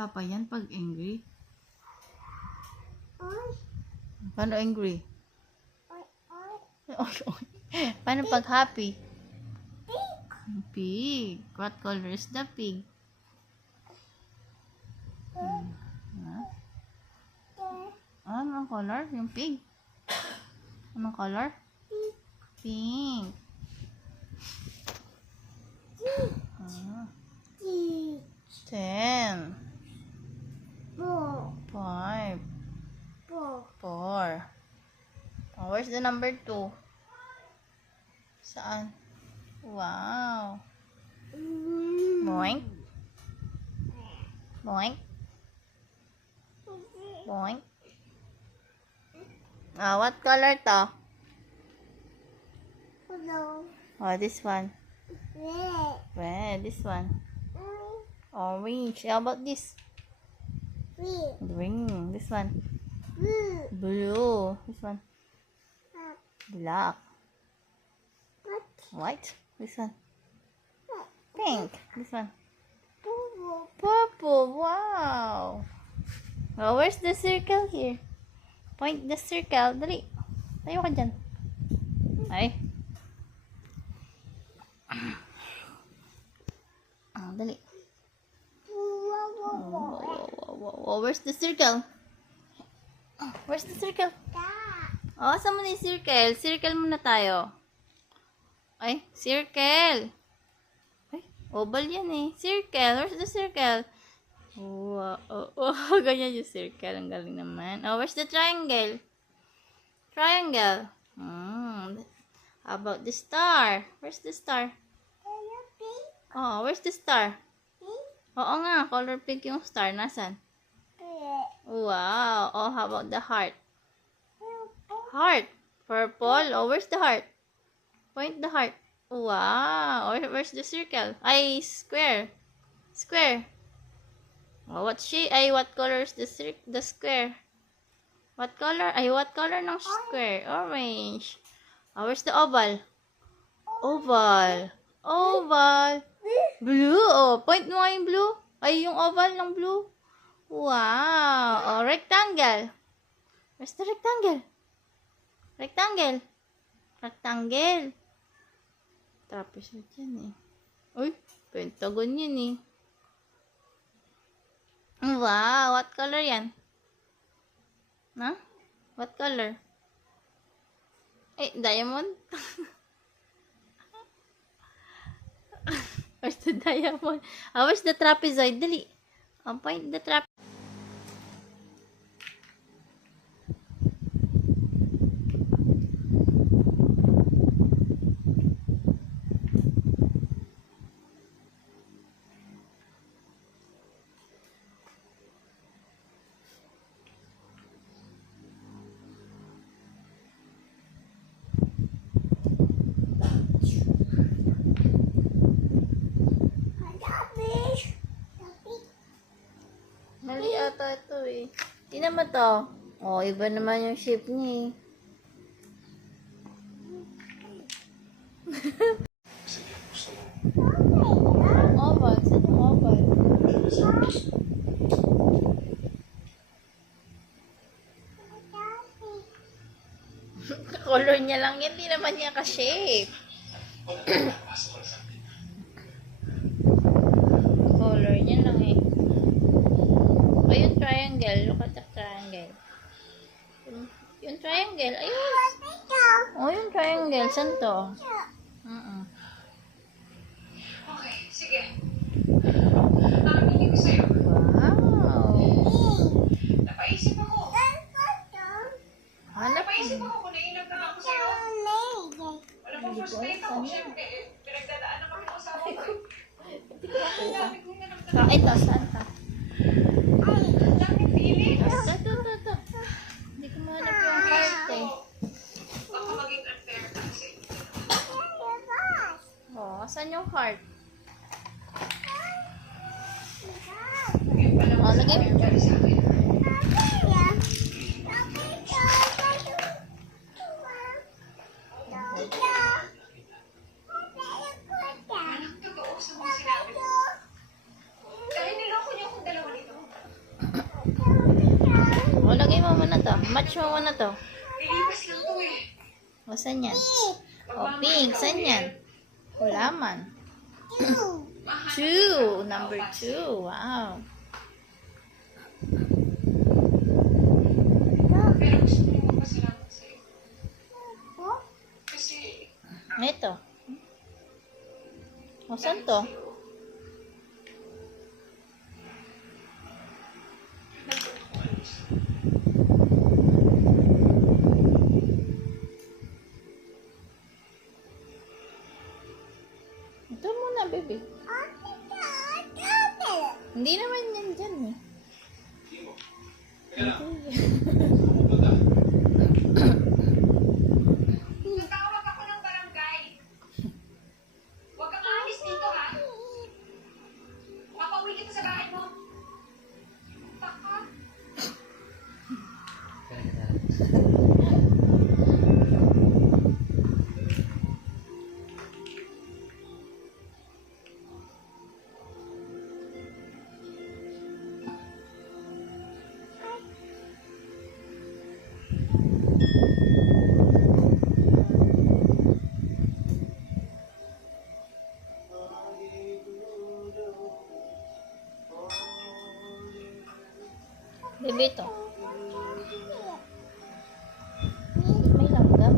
Papa yan pag angry. Paano angry? Paano pag happy? Pig. What color is the pig? Anong color? Yung pig? Anong color? Pink. Ah. 10. 5. 4. Oh, where's the number 2? Saan? Wow. Boink. Boink. Boink. What color to? Oh, this one. Red. This one. Orange. How about this? Green. This one. Blue. This one. Black. White. This one. Pink. This one. Purple. Wow. Oh, where's the circle here? Point the circle. Dali. Tayo ka dyan. Ay. Dali. Where's the circle? Where's the circle? Oh, saan mo na yung circle? Circle muna tayo. Ay, circle. Ay, oval yan eh. Circle. Where's the circle? Wow. Ganyan yung circle. Ang galing naman. Oh, where's the triangle? Triangle. How about the star? Where's the star? Oh, where's the star? Oo nga, color pink yung star. Nasaan? Wow. Oh, how about the heart? Heart. Purple. Oh, where's the heart? Point the heart. Wow. Where's the circle? Ay, square. Square. Oh, what color is the square? What color? Ay, what color ng square? Orange. Oh, where's the oval? Oval. Oval. Blue. Oh, point mo nga yung blue. Ay, yung oval ng blue. Wow. Oh, rectangle. Where's the rectangle? Rectangle. Rectangle. Trapezoid yan eh. Uy, pentagon yan eh. Wow, what color yan? Na? What color? Eh, diamond? Where's the diamond? Where's the trapezoid? Dali. Point the trapezoid. Mali ata ito eh. Tingnan mo to. Oh, iba naman yung shape niya eh. Oval. Saan yung oval? Color niya lang yan. Hindi naman niya ka-shape. Color niya lang eh. O, yung triangle. Look at the triangle. Yung triangle. Ayun. O, yung triangle. Saan to? Okay, sige. Nakakinig ko sa'yo. Wow. Napaisip ako. Hanap Napaisip ako kung nainap na ako sa'yo. Wala pang frustrate ako. Siyempre, pinagdadaan naman ako sa ako. Ang dami kong naramdaman. Ito, saan ka? Ang dami pilit. Ito. Hindi ko mahanap yung heart eh. Baka maging unfair kasi. Oh, saan yung heart? Ngayon pa lang Oh, sa lagay. nangyari sa akin. Walang totoo sa mga sinabi ko. Dahil niloko niyo akong dalawa nito. Match mo muna to. Lilipas lang to eh. O, saan yan? O, pink. Saan yan? Hulaman. 2. Number 2. Wow. Pero gusto ko magpasalamat sa'yo. Kasi, Ito. O, saan to? Ito muna, baby. Hindi naman yan dyan eh. tatawag ako ng barangay. Huwag kang aalis dito, ha? Papauwi kita sa bahay mo. Baka. Baby, ito. May langgam.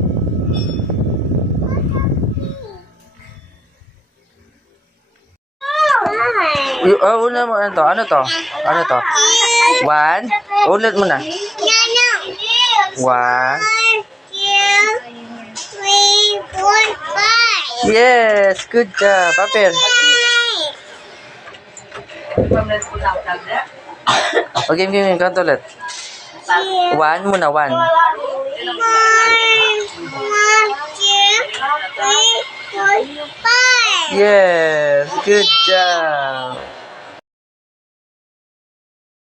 Una mo, ano to? Ano to? Ano to? 1. Ulit mo na. 1. 2, 3, 4, 5. Yes! Good job. Papel. Okay, game. Kanto ulit. 1 muna, 1. 1, 2, 3, 4, 5. Yes! Good job.